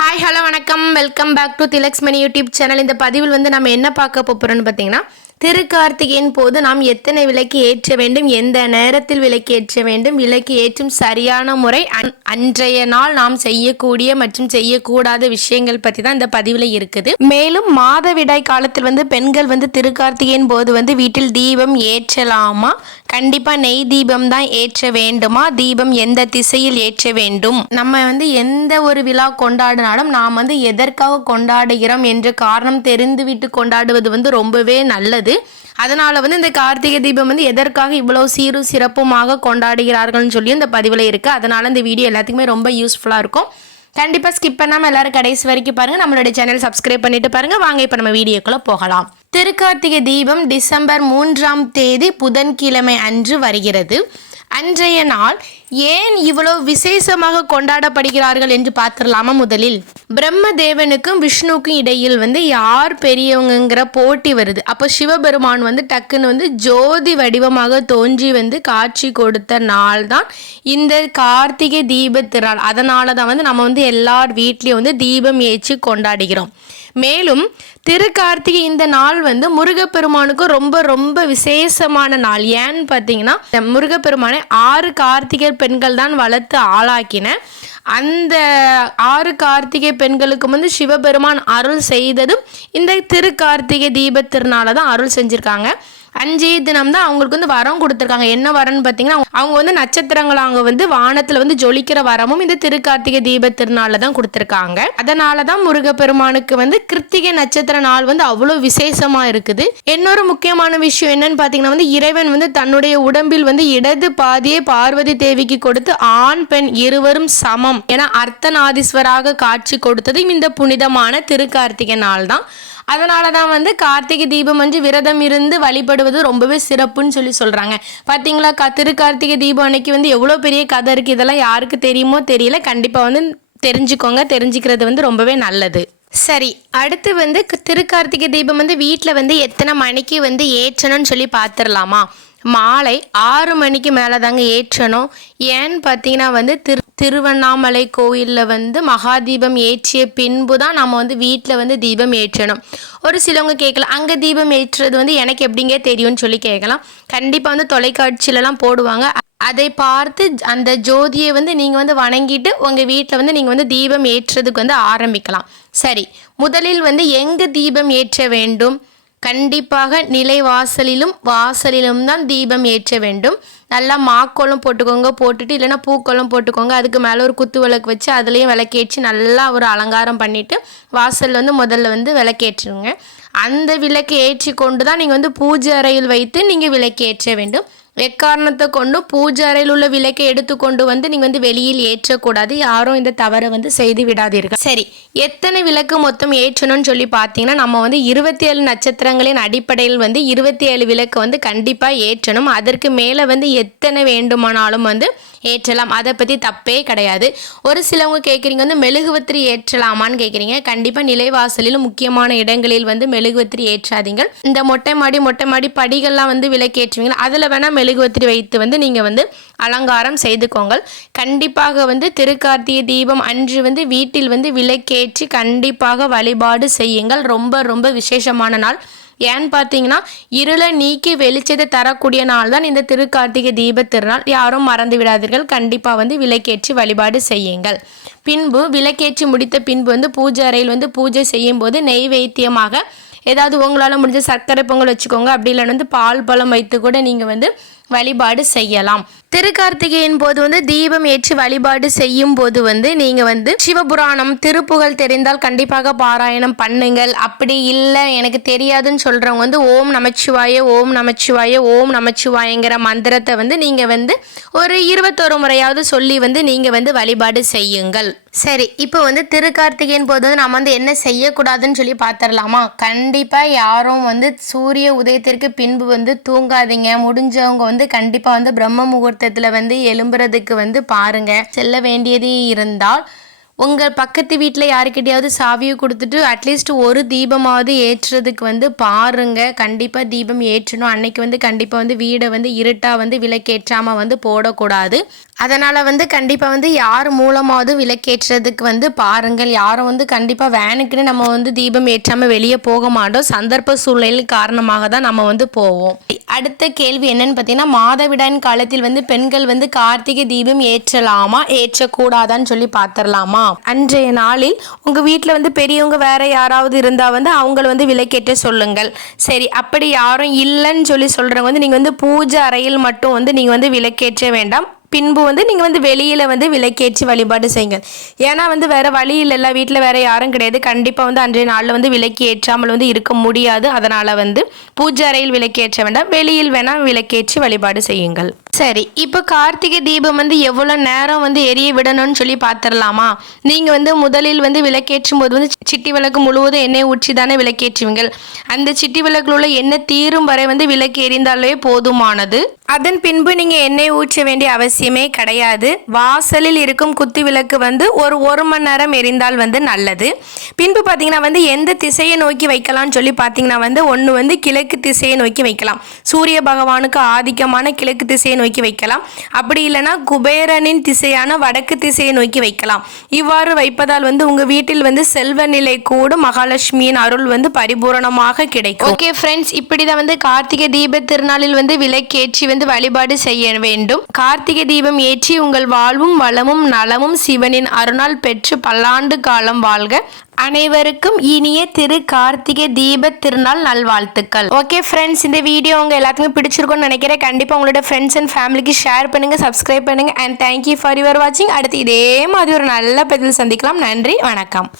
Hi hello வணக்கம் welcome back to Thilak's Mani YouTube channel. இந்த பதிவில் வந்து நம்ம என்ன பார்க்க போகிறோம்னு பார்த்தீங்கன்னா, திருக்கார்த்திகையின் போது நாம் எத்தனை விளக்கு ஏற்ற வேண்டும், எந்த நேரத்தில் விளக்கு ஏற்ற வேண்டும், விளக்கு ஏற்றும் சரியான முறை, அன்றைய நாள் நாம் செய்யக்கூடிய மற்றும் செய்யக்கூடாத விஷயங்கள் பற்றி தான் இந்த பதிவில் இருக்குது. மேலும் மாதவிடாய் காலத்தில் வந்து பெண்கள் வந்து திருக்கார்த்திகையின் போது வந்து வீட்டில் தீபம் ஏற்றலாமா, கண்டிப்பாக நெய் தீபம் தான் ஏற்ற வேண்டுமா, தீபம் எந்த திசையில் ஏற்ற வேண்டும், நம்ம வந்து எந்த ஒரு விழா கொண்டாடினாலும் நாம் வந்து எதற்காக கொண்டாடுகிறோம் என்ற காரணம் தெரிந்துவிட்டு கொண்டாடுவது வந்து ரொம்பவே நல்லது. அதனால வந்து இந்த கார்த்திகை தீபம் வந்து எதற்காக இவ்வளவு சீரும் சிறப்புமாக கொண்டாடுகிறார்கள்னு சொல்லி இந்த பதிவில் இருக்குது. அதனால இந்த வீடியோ எல்லாத்துக்குமே ரொம்ப யூஸ்ஃபுல்லாக இருக்கும். கண்டிப்பாக ஸ்கிப் பண்ணாமல் எல்லாரும் கடைசி வரைக்கும் பாருங்கள். நம்மளுடைய சேனல் சப்ஸ்கிரைப் பண்ணிட்டு பாருங்கள். வாங்க இப்போ நம்ம வீடியோக்குள்ளே போகலாம். திருக்கார்த்திகை தீபம் டிசம்பர் 3ஆம் தேதி புதன்கிழமை அன்று வருகிறது. அன்றைய நாள் ஏன் இவ்வளவு விசேஷமாக கொண்டாடப்படுகிறார்கள் என்று பார்த்துடலாமா? முதலில் பிரம்மதேவனுக்கும் விஷ்ணுவுக்கும் இடையில் வந்து யார் பெரியவங்கிற போட்டி வருது. அப்போ சிவபெருமான் வந்து டக்குன்னு வந்து ஜோதி வடிவமாக தோன்றி வந்து காட்சி கொடுத்த நாள் தான் இந்த கார்த்திகை தீப திருநாள். அதனால தான் வந்து நம்ம வந்து எல்லார் வீட்லேயும் வந்து தீபம் ஏற்றி கொண்டாடுகிறோம். மேலும் திருக்கார்த்திகை இந்த நாள் வந்து முருகப்பெருமானுக்கு ரொம்ப ரொம்ப விசேஷமான நாள். ஏன்னு பார்த்தீங்கன்னா, முருகப்பெருமானை 6 கார்த்திகை பெண்கள் தான் வளர்த்து ஆளாக்கின. அந்த 6 கார்த்திகை பெண்களுக்கு வந்து சிவபெருமான் அருள் செய்ததும் இந்த திருக்கார்த்திகை தீப திருநாளை தான் அருள் செஞ்சுருக்காங்க. அஞ்சே தினம் தான் அவங்களுக்கு வந்து வரம் கொடுத்துருக்காங்க. என்ன வரம்னு பார்த்தீங்கன்னா, அவங்க வந்து நட்சத்திரங்கள் அவங்க வந்து வானத்தில் வந்து ஜொலிக்கிற வரமும் இந்த திருக்கார்த்திகை தீப திருநாளில் தான் கொடுத்துருக்காங்க. அதனால தான் முருகப்பெருமானுக்கு வந்து கிருத்திகை நட்சத்திர நாள் வந்து அவ்வளோ விசேஷமாக இருக்குது. இன்னொரு முக்கியமான விஷயம் என்னன்னு பார்த்தீங்கன்னா, வந்து இறைவன் வந்து தன்னுடைய உடம்பில் வந்து இடது பாதியை பார்வதி தேவிக்கு கொடுத்து ஆண் பெண் இருவரும் சமம் என அர்த்தநாதீஸ்வராக காட்சி கொடுத்ததும் இந்த புனிதமான திருக்கார்த்திகை நாள் தான். அதனால தான் வந்து கார்த்திகை தீபம் வந்து விரதம் இருந்து வழிபடுவது ரொம்பவே சிறப்புன்னு சொல்லி சொல்கிறாங்க. பார்த்தீங்களா, திருக்கார்த்திகை தீபம் அன்னைக்கு வந்து எவ்வளோ பெரிய கதை இருக்குது. இதெல்லாம் யாருக்கு தெரியுமோ தெரியல. கண்டிப்பாக வந்து தெரிஞ்சுக்கோங்க. தெரிஞ்சுக்கிறது வந்து ரொம்பவே நல்லது. சரி, அடுத்து வந்து திருக்கார்த்திகை தீபம் வந்து வீட்டில் வந்து எத்தனை மணிக்கு வந்து ஏற்றணும்னு சொல்லி பார்த்துடலாமா? மாலை 6 மணிக்கு மேலே தாங்க ஏற்றணும். ஏன்னு பார்த்தீங்கன்னா வந்து திருவண்ணாமலை கோயிலில் வந்து மகாதீபம் ஏற்றிய பின்பு தான் நம்ம வந்து வீட்டில் வந்து தீபம் ஏற்றணும். ஒரு சிலவங்க கேட்கலாம், அங்கே தீபம் ஏற்றுறது வந்து எனக்கு எப்படிங்க தெரியும்னு சொல்லி கேட்கலாம். கண்டிப்பாக வந்து தொலைக்காட்சியிலலாம் போடுவாங்க. அதை பார்த்து அந்த ஜோதியை வந்து நீங்கள் வந்து வணங்கிட்டு உங்கள் வீட்டில் வந்து நீங்கள் வந்து தீபம் ஏற்றுறதுக்கு வந்து ஆரம்பிக்கலாம். சரி, முதலில் வந்து எங்கே தீபம் ஏற்ற வேண்டும்? கண்டிப்பாக நிலைவாசலிலும் வாசலிலும் தான் தீபம் ஏற்ற வேண்டும். நல்லா மாக்கோளம் போட்டுக்கோங்க. போட்டுட்டு இல்லைன்னா பூக்கோளம் போட்டுக்கோங்க. அதுக்கு மேலே ஒரு குத்து விளக்கு வச்சு அதுலேயும் விளக்கேற்றி நல்லா ஒரு அலங்காரம் பண்ணிவிட்டு வாசலில் வந்து முதல்ல வந்து விளக்கேற்றுங்க. அந்த விளக்கு ஏற்றி கொண்டு தான் நீங்கள் வந்து பூஜை அறையில் வைத்து நீங்கள் விளக்கு ஏற்ற வேண்டும். எக்காரணத்தை கொண்டும் பூஜை அறையில் உள்ள விளக்கை எடுத்துக்கொண்டு வந்து நீங்கள் வந்து வெளியில் ஏற்றக்கூடாது. யாரும் இந்த தவறை வந்து செய்து விடாதீர்கள். சரி, எத்தனை விளக்கு மொத்தம் ஏற்றணும்னு சொல்லி பார்த்தீங்கன்னா, நம்ம வந்து 27 நட்சத்திரங்களின் அடிப்படையில் வந்து 27 விளக்கு வந்து கண்டிப்பாக ஏற்றணும். அதற்கு மேலே வந்து எத்தனை வேண்டுமானாலும் வந்து ஏற்றலாம். அதை பற்றி தப்பே கிடையாது. ஒரு சிலவங்க கேட்குறீங்க வந்து மெழுகுவத்திரி ஏற்றலாமான்னு கேட்குறீங்க. கண்டிப்பாக நிலைவாசலிலும் முக்கியமான இடங்களில் வந்து மெழுகுவத்திரி ஏற்றாதீங்க. இந்த மொட்டை மாடி படிகள்லாம் வந்து விளக்கேற்றுவீங்களா, அதில் வேணால் மெழுகுவத்திரி வைத்து வந்து நீங்கள் வந்து அலங்காரம் செய்துக்கோங்க. கண்டிப்பாக வந்து திருக்கார்த்திகை தீபம் அன்று வந்து வீட்டில் வந்து விளக்கேற்றி கண்டிப்பாக வழிபாடு செய்யுங்கள். ரொம்ப ரொம்ப விசேஷமான நாள். ஏன்னு பார்த்தீங்கன்னா, இருளை நீக்கி வெளிச்சத்தை தரக்கூடிய நாள் தான் இந்த திருக்கார்த்திகை தீப திருநாள். யாரும் மறந்து விடாதீர்கள். கண்டிப்பாக வந்து விளக்கேற்றி வழிபாடு செய்யுங்கள். பின்பு விளக்கேற்றி முடித்த பின்பு வந்து பூஜை அறையில் வந்து பூஜை செய்யும் போது நெய்வேத்தியமாக ஏதாவது உங்களால் முடிஞ்ச சர்க்கரை பொங்கல் வச்சுக்கோங்க. அப்படி இல்லைன்னா வந்து பால் பழம் வைத்து கூட நீங்கள் வந்து வழிபாடு செய்யலாம். திருக்கார்த்திகையின் போது வந்து தீபம் ஏற்றி வழிபாடு செய்யும் போது வந்து நீங்கள் வந்து சிவபுராணம் திருப்புகழ் தெரிந்தால் கண்டிப்பாக பாராயணம் பண்ணுங்கள். அப்படி இல்லை எனக்கு தெரியாதுன்னு சொல்கிறவங்க வந்து ஓம் நமச்சிவாய ஓம் நமச்சிவாய ஓம் நமச்சிவாயங்கிற மந்திரத்தை வந்து நீங்கள் வந்து ஒரு 21 முறையாவது சொல்லி வந்து நீங்கள் வந்து வழிபாடு செய்யுங்கள். சரி, இப்போ வந்து திருக்கார்த்திகையின் போது வந்து நம்ம வந்து என்ன செய்யக்கூடாதுன்னு சொல்லி பார்த்துடலாமா? கண்டிப்பாக யாரும் வந்து சூரிய உதயத்திற்கு பின்பு வந்து தூங்காதீங்க. முடிஞ்சவங்க வந்து கண்டிப்பாக வந்து பிரம்ம முகூர்த்தத்தில் வந்து எழும்புறதுக்கு வந்து பாருங்க. செல்ல வேண்டியது இருந்தால் உங்கள் பக்கத்து வீட்டில் யாருக்கிட்டையாவது சாவியை கொடுத்துட்டு அட்லீஸ்ட் ஒரு தீபமாவது ஏற்றுறதுக்கு வந்து பாருங்க. கண்டிப்பாக தீபம் ஏற்றணும். அன்னைக்கு வந்து கண்டிப்பாக வந்து வீடை வந்து இருட்டாக வந்து விளக்கேற்றாமல் வந்து போடக்கூடாது. அதனால் வந்து கண்டிப்பாக வந்து யார் மூலமாவது விளக்கேற்றுறதுக்கு வந்து பாருங்கள். யாரும் வந்து கண்டிப்பாக வேனுக்குன்னு நம்ம வந்து தீபம் ஏற்றாமல் வெளியே போக மாட்டோம். சந்தர்ப்ப சூழ்நிலை காரணமாக தான் நம்ம வந்து போவோம். அடுத்த கேள்வி என்னன்னு பார்த்தீங்கன்னா, மாதவிடாயின் காலத்தில் வந்து பெண்கள் வந்து கார்த்திகை தீபம் ஏற்றலாமா ஏற்றக்கூடாதான்னு சொல்லி பார்த்துடலாமா? அன்றைய நாளில் உங்கள் வீட்டில் வந்து பெரியவங்க வேற யாராவது இருந்தால் வந்து அவங்கள வந்து விளக்கேற்ற சொல்லுங்கள். சரி, அப்படி யாரும் இல்லைன்னு சொல்லி சொல்கிறவங்க வந்து நீங்கள் வந்து பூஜை அறையில் மட்டும் வந்து நீங்கள் வந்து விளக்கேற்ற வேண்டாம். பின்பு வந்து நீங்கள் வந்து வெளியில் வந்து விளக்கேற்றி வழிபாடு செய்யுங்க. ஏன்னா வந்து வேறு வழி இல்லைல்ல, வீட்டில் வேறு யாரும் கிடையாது. கண்டிப்பாக வந்து அன்றைய நாளில் வந்து விளக்கு ஏற்றாமல் வந்து இருக்க முடியாது. அதனால் வந்து பூஜை அறையில் விளக்கேற்ற வேண்டாம், வெளியில் வேணால் விளக்கேற்றி வழிபாடு செய்யுங்கள். சரி, இப்போ கார்த்திகை தீபம் வந்து எவ்வளோ நேரம் வந்து எரிய விடணும்னு சொல்லி பார்த்துடலாமா? நீங்கள் வந்து முதலில் வந்து விளக்கேற்றும் போது வந்து சிட்டி விளக்கு முழுவதும் எண்ணெய் ஊற்றி தானே விளக்கேற்றுவீங்க. அந்த சிட்டி விளக்கில் உள்ள எண்ணெய் தீரும் வரை வந்து விளக்கு எரிந்தாலே போதுமானது. அதன் பின்பு நீங்கள் எண்ணெய் ஊற்ற வேண்டிய அவசியமே கிடையாது. வாசலில் இருக்கும் குத்து விளக்கு வந்து ஒரு மணி நேரம் எரிந்தால் வந்து நல்லது. பின்பு பார்த்தீங்கன்னா வந்து எந்த திசையை நோக்கி வைக்கலாம்னு சொல்லி பார்த்தீங்கன்னா வந்து ஒன்று வந்து கிழக்கு திசையை நோக்கி வைக்கலாம். சூரிய பகவானுக்கு ஆதிக்கமான கிழக்கு திசையை நோக்கி வைக்கலாம். அப்படி இல்லைன்னா குபேரனின் திசையான வடக்கு திசையை நோக்கி வைக்கலாம். இவ்வாறு வைப்பதால் வந்து உங்கள் வீட்டில் வந்து செல்வ நிலை கூட மகாலட்சுமியின் அருள் வந்து பரிபூரணமாக கிடைக்கும். ஓகே ஃப்ரெண்ட்ஸ், இப்படி தான் வந்து கார்த்திகை தீப திருநாளில் வந்து விளக்கேற்றி வந்து வழிபாடு செய்ய வேண்டும். கார்த்திகை தீபம் ஏற்றி உங்கள் வாழ்வும் வளமும் நலமும் சிவனின் அருளால் பெற்று பல்லாண்டு காலம் வாழ்க. அனைவருக்கும் இனிய திரு கார்த்திகை தீப திருநாள் நல்வாழ்த்துக்கள். ஓகே ஃப்ரெண்ட்ஸ், இந்த வீடியோ உங்கள் எல்லாத்துக்குமே பிடிச்சிருக்கும்னு நினைக்கிறேன். கண்டிப்பாக உங்களோட ஃப்ரெண்ட்ஸ் அண்ட் ஃபேமிலிக்கு ஷேர் பண்ணுங்கள், சப்ஸ்கிரைப் பண்ணுங்கள். அண்ட் தேங்க்யூ ஃபார் யுவர் வாட்சிங். அடுத்து இதே மாதிரி ஒரு நல்ல பதில் சந்திக்கலாம். நன்றி, வணக்கம்.